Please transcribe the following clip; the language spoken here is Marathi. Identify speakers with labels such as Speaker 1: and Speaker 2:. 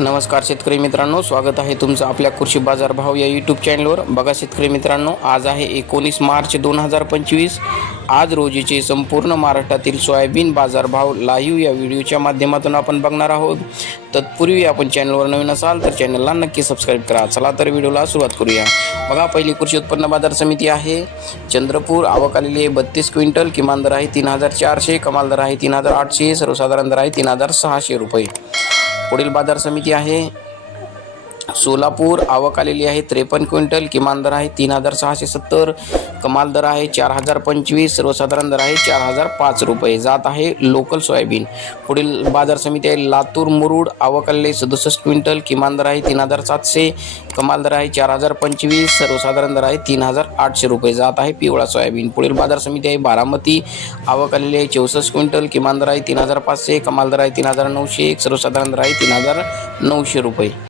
Speaker 1: नमस्कार शेतकरी मित्रांनो स्वागत आहे तुमचं आपल्या कृषी बाजार भाव या यूट्यूब चॅनलवर बघा शेतकरी मित्रांनो आज आहे एकोणीस मार्च दोन हजार पंचवीस. आज रोजीचे संपूर्ण महाराष्ट्रातील सोयाबीन बाजारभाव लाईव्ह या व्हिडिओच्या माध्यमातून आपण बघणार आहोत. तत्पूर्वी आपण चॅनलवर नवीन असाल तर चॅनलला नक्की सबस्क्राईब करा. चला तर व्हिडिओला सुरुवात करूया. बघा पहिली कृषी उत्पन्न बाजार समिती आहे. चंद्रपूर आवक आलेली आहे बत्तीस क्विंटल. किमान दर आहे तीन हजार चारशे कमाल दर आहे तीन हजार आठशे सर्वसाधारण दर आहे तीन हजार सहाशे रुपये. पुढील बाजार समिती आहे. सोलापूर आवक आलेली आहे त्रेपन्न क्विंटल किमान दर आहे तीन हजार सहाशे सत्तर कमाल दर आहे चार हजार पंचवीस सर्वसाधारण दर आहे चार हजार पाच रुपये. जात आहे लोकल सोयाबीन. पुढील बाजार समिती आहे लातूर मुरुड आवक आलेले सदुसष्ट क्विंटल किमान दर आहे तीन हजार सातशे कमाल दर आहे चार हजार पंचवीस सर्वसाधारण दर आहे तीन हजार आठशे रुपये. जात आहे पिवळा सोयाबीन. पुढील बाजार समिती आहे बारामती आवक आलेली आहे चौसष्ट क्विंटल किमान दर आहे तीन हजार पाचशे कमाल दर आहे तीन हजार नऊशे सर्वसाधारण दर आहे तीन हजार नऊशे
Speaker 2: रुपये.